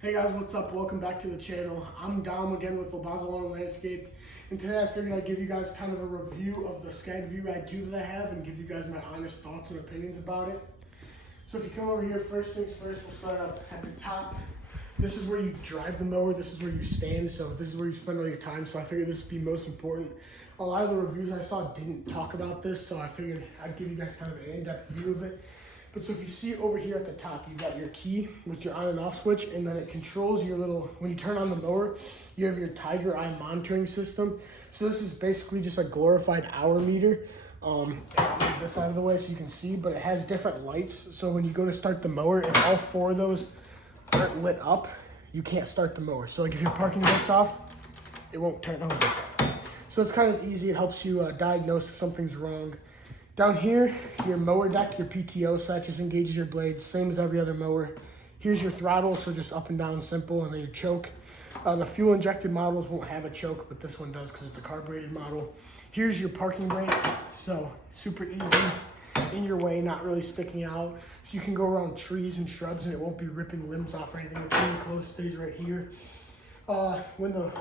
Hey guys, what's up? Welcome back to the channel. I'm Dom again with Lawn Landscape, and today I figured I'd give you guys kind of a review of the Scag Vride 2 that I have and give you guys my honest thoughts and opinions about it. So if you come over here, first things first, we'll start out at the top. This is where you drive the mower, this is where you stand, so this is where you spend all your time, so I figured this would be most important. A lot of the reviews I saw didn't talk about this, so I figured I'd give you guys kind of an in-depth view of it. But so if you see over here at the top, you've got your key with your on and off switch, and then it controls your little, when you turn on the mower, you have your Tiger Eye monitoring system. So this is basically just a glorified hour meter. Move this out of the way so you can see, but it has different lights. So when you go to start the mower, if all four of those aren't lit up, you can't start the mower. So like if your parking brake's off, it won't turn on. So it's kind of easy. It helps you diagnose if something's wrong. Down here, your mower deck, your PTO, so that just engages your blades, same as every other mower. Here's your throttle, so just up and down simple, and then your choke. The fuel injected models won't have a choke, but this one does because it's a carbureted model. Here's your parking brake, so super easy, in your way, not really sticking out. So you can go around trees and shrubs and it won't be ripping limbs off or anything. It's really close, stays right here. When the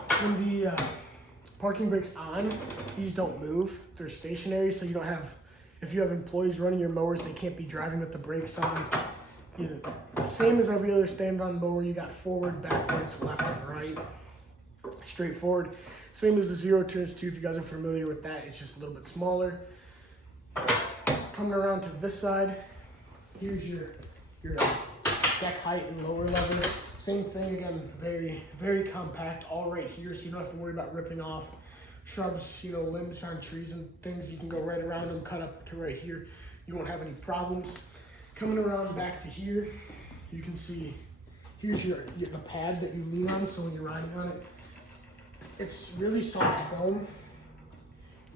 parking brake's on, these don't move. They're stationary, so you don't have, if you have employees running your mowers, they can't be driving with the brakes on. Same as every other stand-on mower, you got forward, backwards, left, and right. Straightforward. Same as the zero turns too, if you guys are familiar with that, it's just a little bit smaller. Coming around to this side, here's your deck height and lower level. Same thing again, very, very compact, all right here, so you don't have to worry about ripping off shrubs, limbs on trees and things. You can go right around them, cut up to right here. You won't have any problems. Coming around back to here, you can see here's the pad that you lean on, so when you're riding on it, it's really soft foam.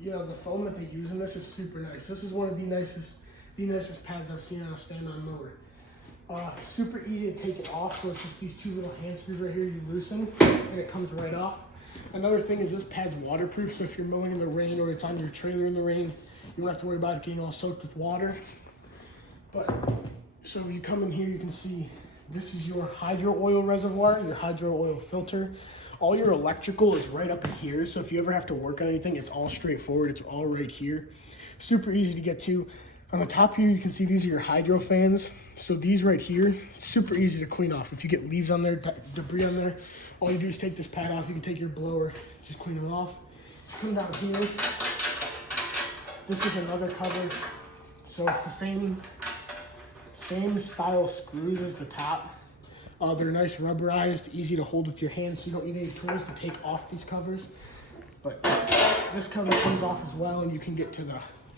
The foam that they use in this is super nice. This is one of the nicest pads I've seen on a stand-on mower. Super easy to take it off, so it's just these two little hand screws right here you loosen, and it comes right off. Another thing is this pad's waterproof, so if you're mowing in the rain or it's on your trailer in the rain, you don't have to worry about it getting all soaked with water. But, so when you come in here, you can see this is your hydro oil reservoir, your hydro oil filter. All your electrical is right up in here, so if you ever have to work on anything, it's all straightforward. It's all right here. Super easy to get to. On the top here, you can see these are your hydro fans. So these right here, super easy to clean off. If you get leaves on there, debris on there, all you do is take this pad off. You can take your blower, just clean it off. Come down here. This is another cover. So it's the same style screws as the top. They're nice rubberized, easy to hold with your hands, so you don't need any tools to take off these covers. But this cover comes off as well, and you can get to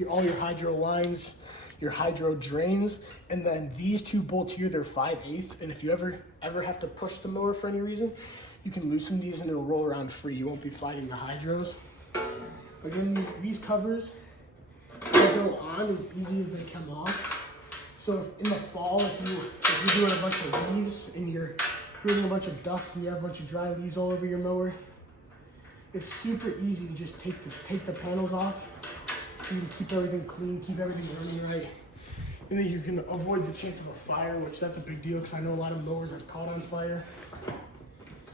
all your hydro lines, your hydro drains, and then these two bolts here, they're 5/8, and if you ever have to push the mower for any reason, you can loosen these and it'll roll around free. You won't be fighting the hydros. Again, these covers, they go on as easy as they come off. So if in the fall, if you're doing a bunch of leaves and you're creating a bunch of dust and you have a bunch of dry leaves all over your mower, it's super easy to just take the panels off. You can keep everything clean, keep everything running right. And then you can avoid the chance of a fire, which that's a big deal because I know a lot of mowers have caught on fire.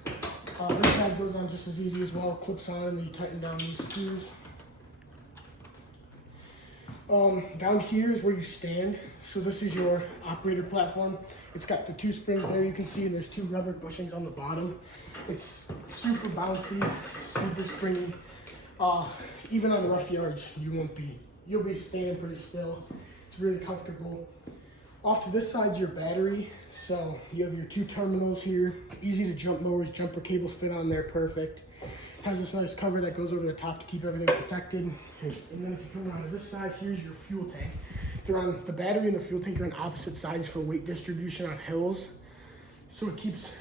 This pad goes on just as easy as well, clips on, and then you tighten down these screws. Down here is where you stand. So this is your operator platform. It's got the two springs there you can see, and there's two rubber bushings on the bottom. It's super bouncy, super springy. Even on rough yards, you'll be standing pretty still. It's really comfortable. Off to this side's your battery. So you have your two terminals here. Easy to jump mowers, jumper cables fit on there, perfect. Has this nice cover that goes over the top to keep everything protected. And then if you come around to this side, here's your fuel tank. The battery and the fuel tank are on opposite sides for weight distribution on hills. So it keeps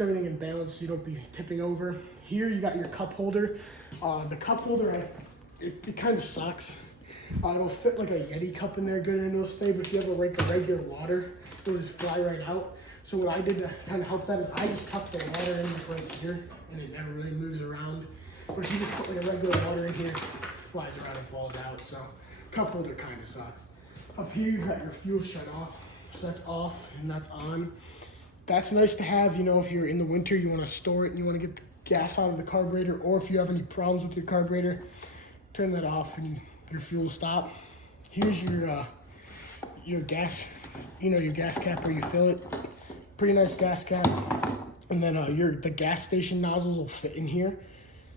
everything in balance so you don't be tipping over. Here you got your cup holder. The cup holder, it kind of sucks. It'll fit like a Yeti cup in there good and it'll stay, but if you have a regular water, it'll just fly right out. So what I did to kind of help that is I just cup the water in right here and it never really moves around. But if you just put like a regular water in here, it flies around and falls out. So cup holder kind of sucks. Up here you've got your fuel shut off. So that's off and that's on. That's nice to have, you know, if you're in the winter, you want to store it and you want to get the gas out of the carburetor, or if you have any problems with your carburetor, turn that off and your fuel will stop. Here's your gas, you know, your gas cap where you fill it. Pretty nice gas cap. And then the gas station nozzles will fit in here.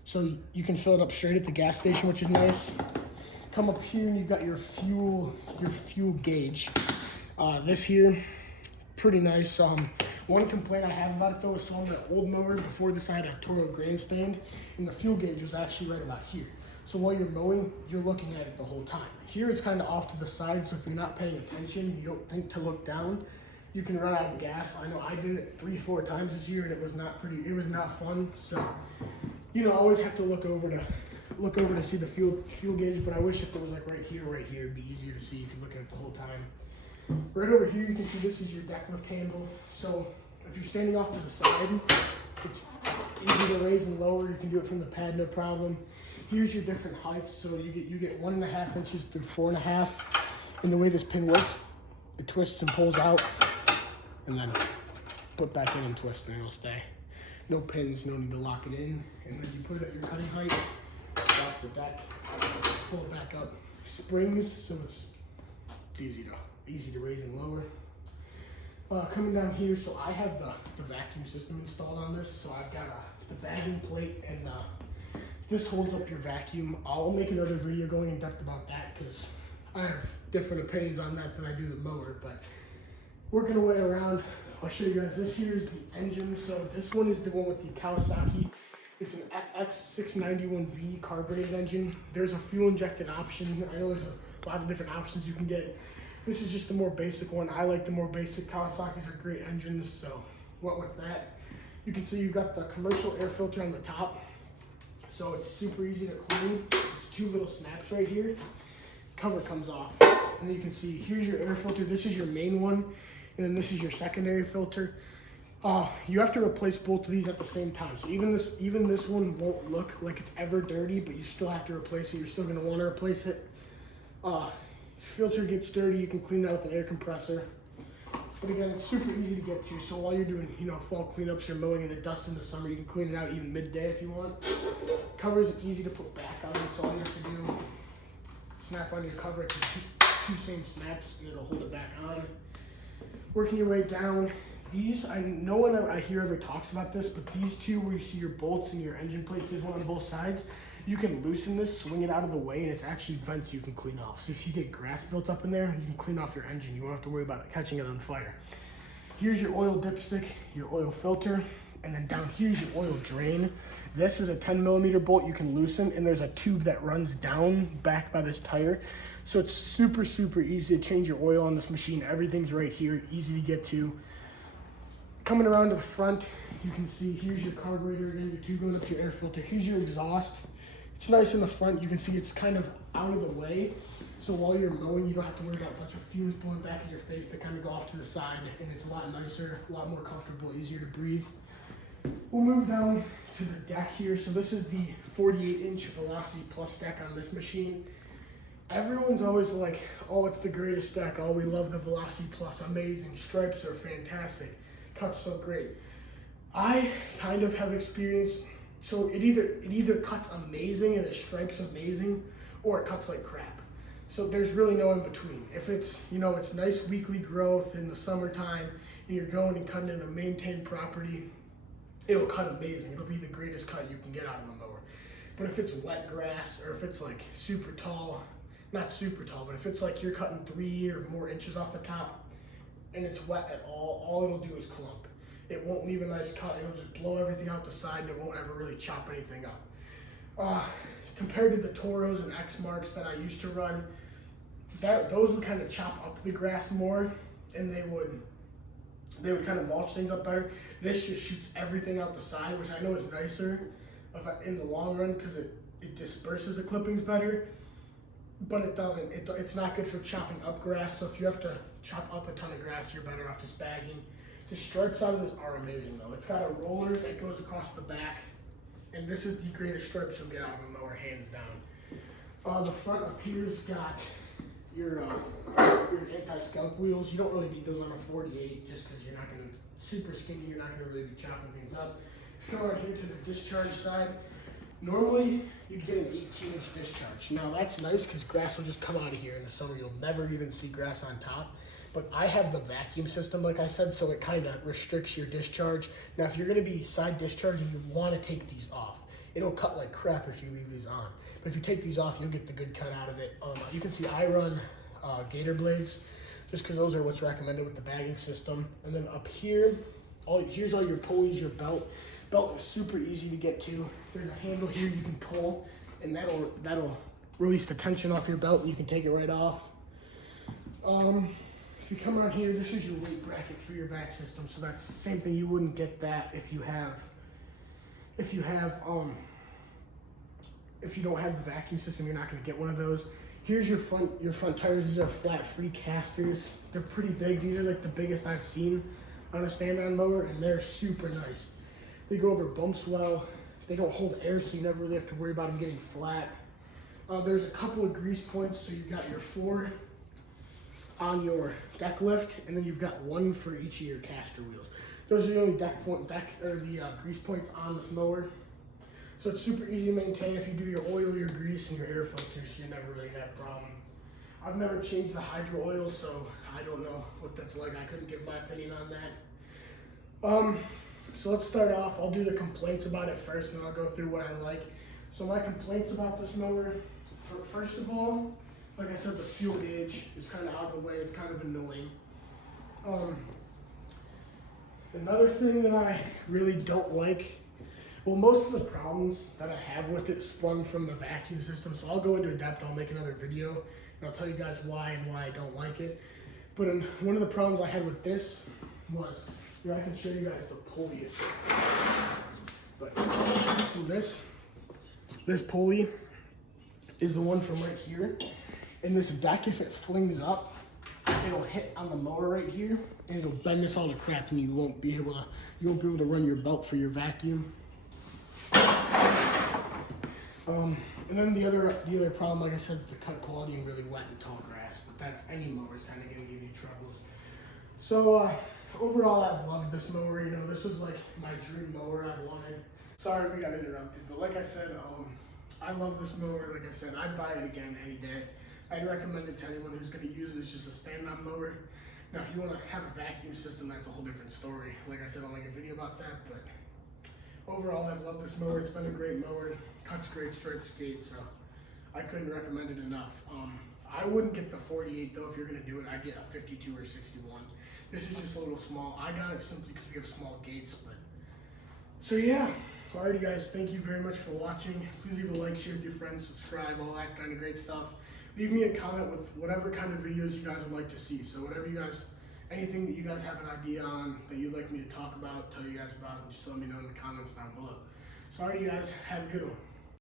So you can fill it up straight at the gas station, which is nice. Come up here and you've got your fuel gauge. This here, pretty nice. One complaint I have about it though is on the old mower, before this I had a Toro grandstand, and the fuel gauge was actually right about here. So while you're mowing, you're looking at it the whole time. Here it's kind of off to the side, so if you're not paying attention, you don't think to look down, you can run out of gas. I know I did it 3-4 times this year and it was not fun. So, you know, I always have to look over to see the fuel gauge, but I wish if it was like right here, it'd be easier to see. You can look at it the whole time. Right over here, you can see this is your deck lift handle. So if you're standing off to the side, it's easy to raise and lower. You can do it from the pad, no problem. Here's your different heights. So you get 1.5 inches through 4.5. And the way this pin works, it twists and pulls out, and then put back in and twist, and it'll stay. No pins, no need to lock it in. And then you put it at your cutting height, drop the deck, pull it back up. Springs, so it's easy to raise and lower. Coming down here, so I have the vacuum system installed on this. So I've got the bagging plate, and this holds up your vacuum. I'll make another video going in depth about that because I have different opinions on that than I do the mower. But working our way around, I'll show you guys. This here is the engine. So this one is the one with the Kawasaki. It's an FX691V carbureted engine. There's a fuel injected option. I know there's a lot of different options you can get. This is just the more basic one. I like the more basic. Kawasaki's are great engines, so went with that. You can see you've got the commercial air filter on the top. So it's super easy to clean. It's 2 little snaps right here. Cover comes off. And then you can see, here's your air filter. This is your main one. And then this is your secondary filter. You have to replace both of these at the same time. So even this one won't look like it's ever dirty, but you still have to replace it. You're still gonna wanna replace it. Filter gets dirty, you can clean that with an air compressor. But again, it's super easy to get to. So while you're doing, you know, fall cleanups or mowing in the dust in the summer, you can clean it out even midday if you want. Covers easy to put back on, so all you have to do, snap on your cover. It's two same snaps and it'll hold it back on. Working your way down, these, no one I hear ever talks about this, but these two where you see your bolts and your engine plates, there's one on both sides. You can loosen this, swing it out of the way, and it's actually vents you can clean off. So if you get grass built up in there, you can clean off your engine. You won't have to worry about it catching it on fire. Here's your oil dipstick, your oil filter, and then down here's your oil drain. This is a 10mm bolt you can loosen, and there's a tube that runs down back by this tire. So it's super, super easy to change your oil on this machine. Everything's right here, easy to get to. Coming around to the front, you can see here's your carburetor, and your tube going up to your air filter. Here's your exhaust. It's nice in the front. You can see it's kind of out of the way. So while you're mowing, you don't have to worry about a bunch of fumes blowing back in your face that kind of go off to the side. And it's a lot nicer, a lot more comfortable, easier to breathe. We'll move down to the deck here. So this is the 48-inch Velocity Plus deck on this machine. Everyone's always like, oh, it's the greatest deck. Oh, we love the Velocity Plus. Amazing. Stripes are fantastic. Cuts so great. I kind of have experienced, so it either cuts amazing and it stripes amazing, or it cuts like crap. So there's really no in between. If it's, you know, it's nice weekly growth in the summertime and you're going and cutting in a maintained property, it'll cut amazing. It'll be the greatest cut you can get out of a mower. But if it's wet grass, or if it's like super tall, not super tall, but if it's like you're cutting 3 or more inches off the top and it's wet at all it'll do is clump. It won't leave a nice cut. It'll just blow everything out the side and it won't ever really chop anything up. Compared to the Toros and X Marks that I used to run, those would kind of chop up the grass more, and they would kind of mulch things up better. This just shoots everything out the side, which I know is nicer in the long run because it disperses the clippings better, but it doesn't. It's not good for chopping up grass. So if you have to chop up a ton of grass, you're better off just bagging. The stripes out of this are amazing though. It's got a roller that goes across the back, and this is the greatest stripes you'll get out of a mower, hands down. The front up here's got your anti-skunk wheels. You don't really need those on a 48 just because you're not going to super skinny, you're not gonna really be chopping things up. If you come on here to the discharge side, normally you'd get an 18-inch discharge. Now that's nice because grass will just come out of here in the summer. You'll never even see grass on top. But I have the vacuum system, like I said, so it kind of restricts your discharge. Now if you're gonna be side discharging, you wanna take these off. It'll cut like crap if you leave these on. But if you take these off, you'll get the good cut out of it. You can see I run gator blades, just because those are what's recommended with the bagging system. And then up here, here's all your pulleys, your belt. Belt is super easy to get to. There's a handle here you can pull, and that'll release the tension off your belt, and you can take it right off. If you come around here, this is your weight bracket for your vac system. So that's the same thing. You wouldn't get that if you don't have the vacuum system. You're not going to get one of those. Here's your front tires. These are flat free casters. They're pretty big. These are like the biggest I've seen on a stand-on mower, and they're super nice. They go over bumps well. They don't hold air, so you never really have to worry about them getting flat. There's a couple of grease points, so you've got your 4 on your deck lift, and then you've got 1 for each of your caster wheels. Those are the only grease points on this mower. So it's super easy to maintain. If you do your oil, your grease, and your air filters, you never really have a problem. I've never changed the hydro oil, so I don't know what that's like. I couldn't give my opinion on that. So let's start off. I'll do the complaints about it first, and then I'll go through what I like. So my complaints about this mower, first of all, like I said, the fuel gauge is kind of out of the way. It's kind of annoying. Another thing that I really don't like, well, most of the problems that I have with it sprung from the vacuum system, so I'll go into depth. I'll make another video, and I'll tell you guys why and why I don't like it. But one of the problems I had with this was, I can show you guys the pulley. But so this pulley is the one from right here, and this deck, if it flings up, it'll hit on the mower right here, and it'll bend this all to crap, and you won't be able to run your belt for your vacuum. And then the other problem, like I said, the cut quality in really wet and tall grass, but that's any mower's kind of going to give you troubles. So overall, I've loved this mower. This is like my dream mower I've wanted. Sorry we got interrupted, but like I said, I love this mower. Like I said, I'd buy it again any day. I'd recommend it to anyone who's going to use it as just a stand-on mower. Now, if you want to have a vacuum system, that's a whole different story. Like I said, I'll make a video about that, but overall, I've loved this mower. It's been a great mower. Cuts great, stripes great, so I couldn't recommend it enough. I wouldn't get the 48 though. If you're gonna do it, I'd get a 52 or 61. This is just a little small. I got it simply because we have small gates, but so yeah. Alrighty guys, thank you very much for watching. Please leave a like, share with your friends, subscribe, all that kind of great stuff. Leave me a comment with whatever kind of videos you guys would like to see. So anything that you guys have an idea on that you'd like me to talk about, tell you guys about, just let me know in the comments down below. So alrighty guys, have a good one.